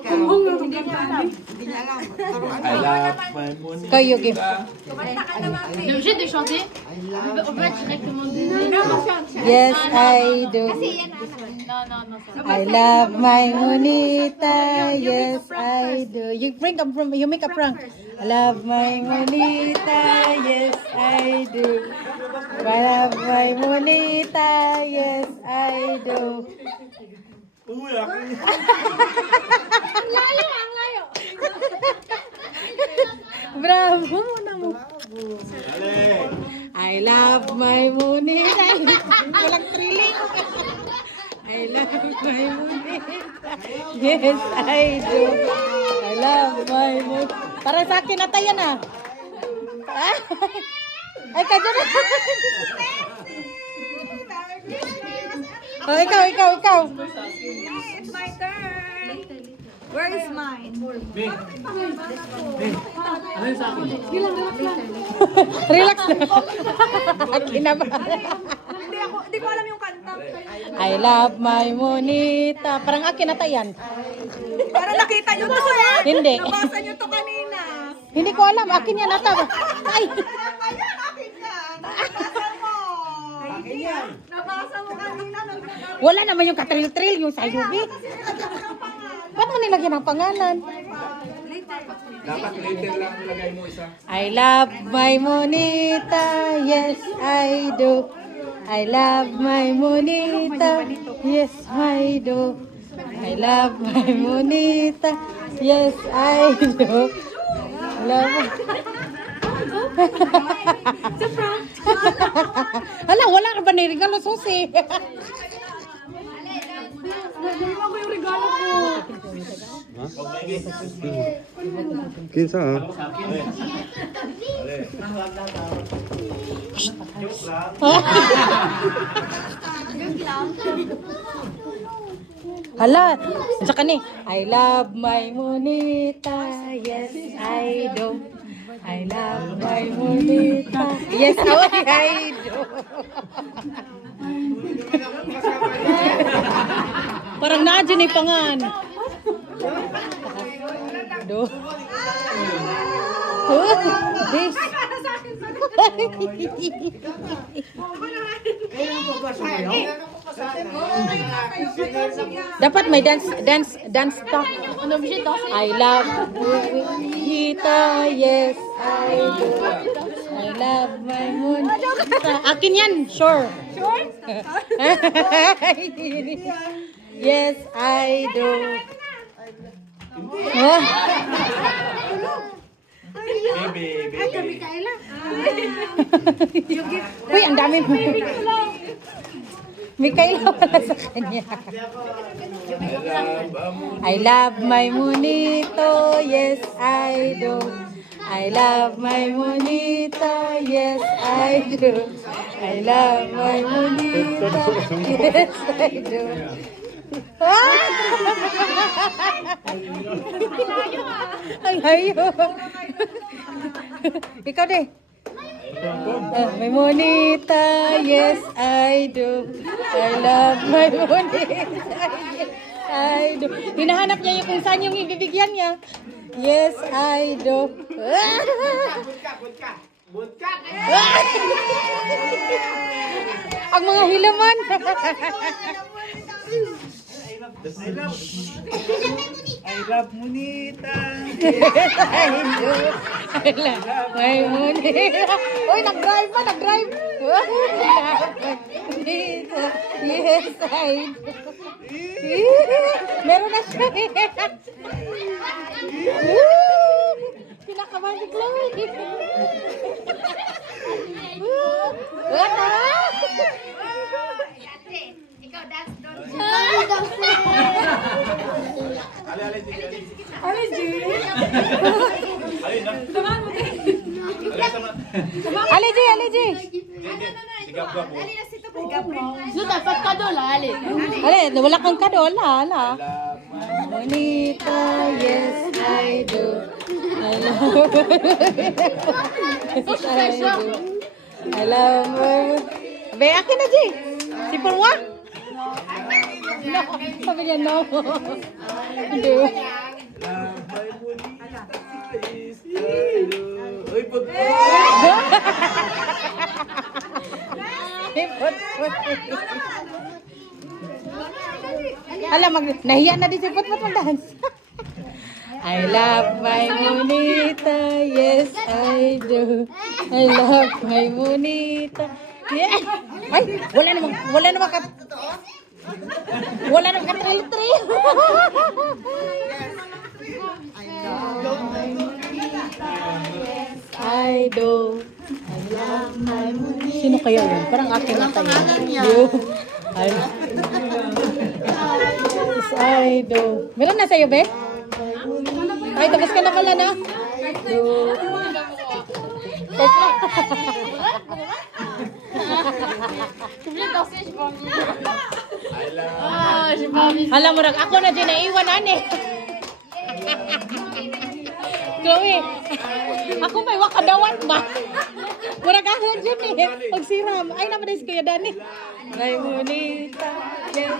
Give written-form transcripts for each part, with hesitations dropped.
Hindi niya alam. I love my money. Kayo, give. T'es obligé de chanter. En fait, je recommande. Yes, I do. Non, non, non. I love my monita. Yes, I do. You make a prank. I love my monita. Yes, I do. I love my monita. Yes, I do. Uy, ako. Bravo muna mo. Ale. I love my monita. Walang thrilling. I love my monita. Yes, I do. I love my monita. Para sa akin na tayo na. Ay, kadyo na. Oh, ikaw. It's my turn. Where is mine? Relax na. Akin na ba? Hindi ko alam yung kanta. I love my monita. Parang akin na tayan. Para nakita nyo to eh. Hindi. Nabasa nyo to kanina. Hindi ko alam. Akin yan ata. Ay. Ayan, akin yan. Nabasa mo. Akin yan. Nabasa mo kanina. Wala naman yung katril-tril yung sa Yubi. Ba't mo nilagyan ang pangalan? Dapat later lang nilagay mo isa. I love my monita. Yes, I do. I love my monita. Yes, I do. I love my monita. Yes, I do. Love. Hala, wala ka ba ni regalo, Susi? Kinsa ha? Hala, sa kani. I love my monita. Yes, I do. I love my monita. Yes, I do. Parang nadyo ni pangan. Do. This. Dapat may dance talk. On est obligé de danser. I love Monita, yes I do. I love my Monita. Akin yan, sure. Sure? Yes, I do. Oh. Baby. Uy, ang dami mo. Mikaela wala sa kanya. I love my monito, yes I do. I love my monito, yes I do. I love my monito, yes I do. Ang layo. Ikaw deh. My monita, yes I do. I love my monita, yes I do. Hinahanap niya yung kung saan yung ibibigyan niya. Yes I do. Ang mga hilaman. I love Monita. I do. I love my monita. Uy, nag-drive pa, nag-drive. Monita, yes I do. Meron na siya. Pinakabahan si Chloe. Ikaw dance doon. Ale, Allez, G. Nous, t'as pas de cadeau là, allez. Allez, wala kang kado, wala. Monita, yes, I do. I love Faut que je fasse ça. I love Be, akin na, G. Si Purwa? Sabi niya, no. Hindi. Love my monita, yes, I do. Uy, put. Alam, nahiya na din si Putput mag-dance. I love my monita, yes I do. I love my monita. Yeah. Ay, wala namang katril-tril. I do. I love my monita. Sino kaya yun? Parang aking ata yun. Yes, I do. Meron na sa'yo, be? Ay, tapos ka na pala na. Do. Je voulais danser, j'ai pas envie. I love. Ah, j'ai pas envie. Alam mo, ako na dyan naiwan, ane. Chloe, ako may wakadawat ba? Murag ako dyan eh. Pag siram. Ay, naman si Kuya Dani. May monita. Yes.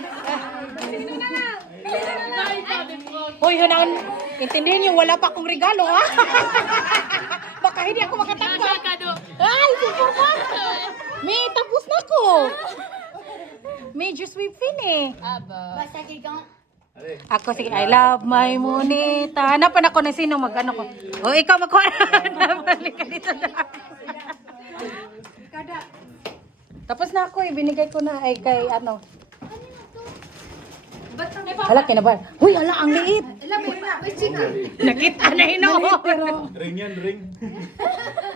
Hoy, hunaon. Intindihin niyo, wala pa akong regalo, ha? Baka hindi ako makatanggap. Ay, super ka. May tapos na ko. Medyo sweep fin eh. Basta quelqu'un. Ako sige, I love my monita. Hanapan ako na sino mag-ano ko. O, ikaw magkuha na. Balik ka dito na. Tapos na ako eh. Binigay ko na ay kay ano. Hala, kinabahan. Uy, hala, ang liit. Nakita na ino. Ring yan, ring.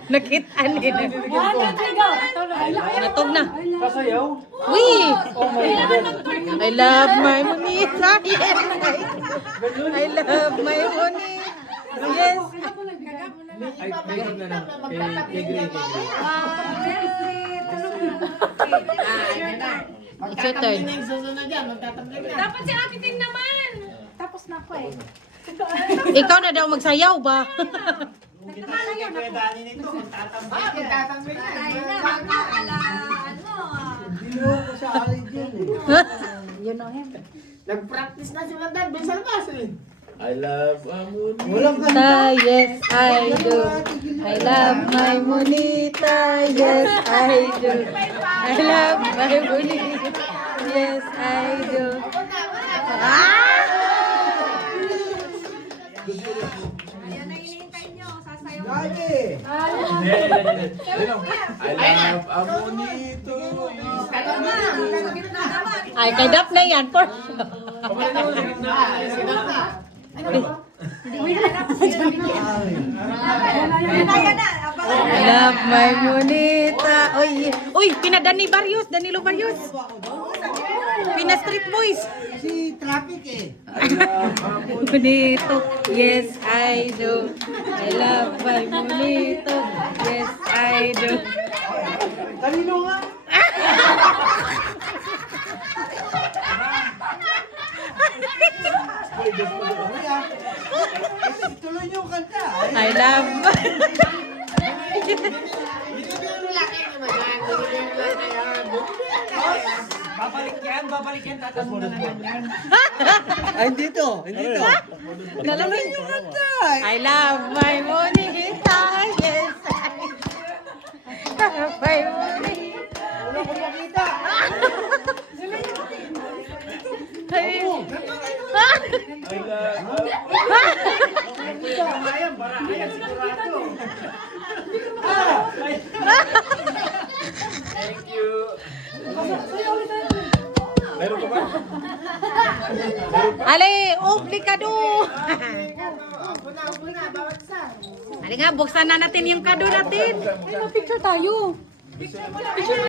Nakita na ino. Natog na. Pasayaw. Uy! I love my monita. Yes. I love my monita. Yes. Ay, mayroon na lang. Kay Greg. It's your turn. Dapat si Ate Tin naman. Ikaw na daw magsayaw ba? You know him. Nag-practice na si Mandan, Ben Salvas eh. I love monita. Yes, I do. I love my monita. Yes, I do. I love my monita. Yes, I do. Ah! Ayan na hinihintay nyo. Sasayaw. I love amonito. Ay, kay Dap na yan. For sure. Ayan na. I love my monita. Uy, pinadani Barrios, Danilo Barrios. Pina Street Boys. Si Traffic eh. Monito. Yes, I do. I love my monito. Yes, I do. Kanino nga? Ituloy niyo yung kanta. I love my... Babalik yan, tatanong na yan. Ay, hindi to. Nalaman yung kanta. I love my monita. Yes, I love my monita. Wala ko makita. Thank you. Meron ka ba? Ale, obligado. Ali nga, buksan na natin yung kado natin. Ay, picture tayo.